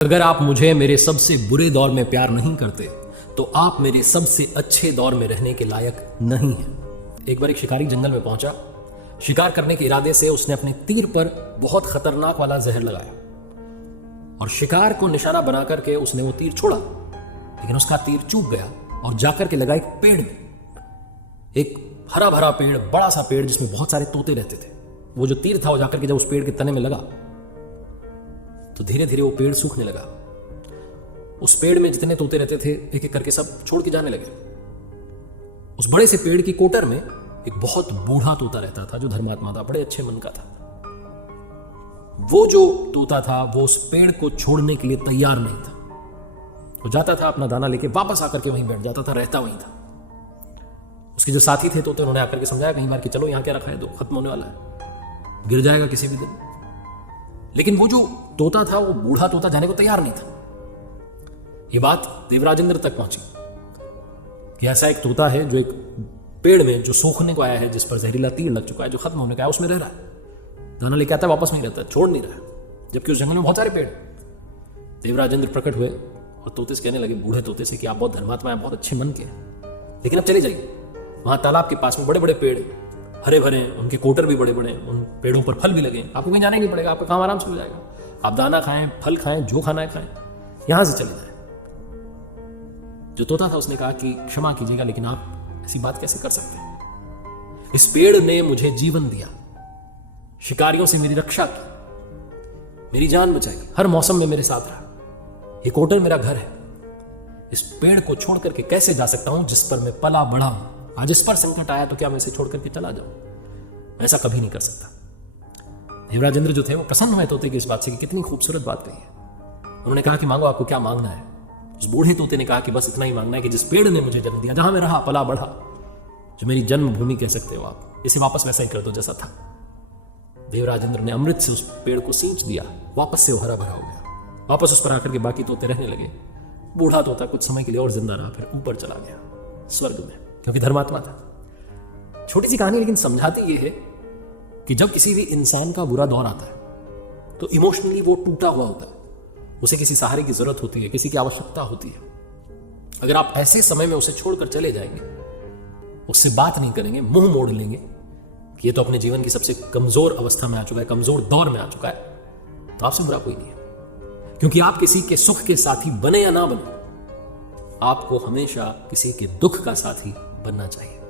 अगर आप मुझे मेरे सबसे बुरे दौर में प्यार नहीं करते तो आप मेरे सबसे अच्छे दौर में रहने के लायक नहीं हैं। एक बार एक शिकारी जंगल में पहुंचा। शिकार करने के इरादे से उसने अपने तीर पर बहुत खतरनाक वाला जहर लगाया और शिकार को निशाना बना करके उसने वो तीर छोड़ा, लेकिन उसका तीर चूक गया और जाकर के लगा एक पेड़ में। एक हरा भरा पेड़, बड़ा सा पेड़ जिसमें बहुत सारे तोते रहते थे। वो जो तीर था वो जाकर के जब उस पेड़ के तने में लगा तो धीरे धीरे वो पेड़ सूखने लगा। उस पेड़ में जितने तोते रहते थे एक एक करके सब छोड़ के जाने लगे। उस बड़े से पेड़ की कोटर में एक बहुत बूढ़ा तोता रहता था जो धर्मात्मा था, बड़े अच्छे मन का था। वो जो तोता था वो उस पेड़ को छोड़ने के लिए तैयार नहीं था। वो जाता था अपना दाना लेके वापस आकर के वहीं बैठ जाता था, रहता वहीं था। उसके जो साथी थे तोते, उन्होंने आकर के समझाया कई बार कि चलो यहाँ क्या रखा है, तो खत्म होने वाला है, गिर जाएगा किसी भी दिन। लेकिन वो जो तोता था, वो बूढ़ा तोता जाने को तैयार नहीं था। ये बात देवराजेंद्र तक पहुंची कि ऐसा एक तोता है जो एक पेड़ में जो सूखने को आया है, जिस पर जहरीला तीर लग चुका है, जो खत्म होने का है, उसमें रह रहा है। दाना लेके आता है, वापस नहीं रहता, छोड़ नहीं रहा है, जबकि उस जंगल में बहुत सारे पेड़। देवराजेंद्र प्रकट हुए और तोते से कहने लगे, बूढ़े तोते से, कि आप बहुत धर्मात्मा हैं, बहुत अच्छे मन के हैं, लेकिन अब चले जाइए। वहां तालाब के पास में बड़े बड़े पेड़, हरे भरे, उनके कोटर भी बड़े बड़े, उन पेड़ों पर फल भी लगे, आपको कहीं जाना ही नहीं पड़ेगा, आपका काम आराम से हो जाएगा। आप दाना खाएं, फल खाएं, जो खाना है खाएं, यहां से चले जाएं। जो तोता था उसने कहा कि क्षमा कीजिएगा, लेकिन आप ऐसी बात कैसे कर सकते हैं? इस पेड़ ने मुझे जीवन दिया, शिकारियों से मेरी रक्षा की, मेरी जान बचाई, हर मौसम में मेरे साथ रहा। ये कोटर मेरा घर है। इस पेड़ को छोड़ करके कैसे जा सकता हूं जिस पर मैं पला बढ़ा हूं? आज इस पर संकट आया तो क्या मैं इसे छोड़ करके चला जाऊं? ऐसा कभी नहीं कर सकता। देवराजेंद्र जो थे वो प्रसन्न हुए तोते की इस बात से कि कितनी खूबसूरत बात कही है। उन्होंने कहा कि मांगो, आपको क्या मांगना है? उस बूढ़े तोते ने कहा कि बस इतना ही मांगना है कि जिस पेड़ ने मुझे जन्म दिया, जहां मैं रहा, पला बढ़ा, जो मेरी जन्मभूमि कह सकते हो आप, इसे वापस वैसा ही कर दो जैसा था। देवराजेंद्र ने अमृत से उस पेड़ को सींच दिया, वापस से वो हरा भरा हो गया। वापस उस पर आकर के बाकी तोते रहने लगे। बूढ़ा तोता कुछ समय के लिए और जिंदा रहा, फिर ऊपर चला गया स्वर्ग में, क्योंकि धर्मात्मा था। छोटी सी कहानी, लेकिन समझाती यह है कि जब किसी भी इंसान का बुरा दौर आता है तो इमोशनली वो टूटा हुआ होता है, उसे किसी सहारे की जरूरत होती है, किसी की आवश्यकता होती है। अगर आप ऐसे समय में उसे छोड़कर चले जाएंगे, उससे बात नहीं करेंगे, मुंह मोड़ लेंगे कि ये तो अपने जीवन की सबसे कमजोर अवस्था में आ चुका है, कमजोर दौर में आ चुका है, तो आपसे बुरा कोई नहीं है। क्योंकि आप किसी के सुख के साथी बने या ना बने, आपको हमेशा किसी के दुख का साथी बनना चाहिए।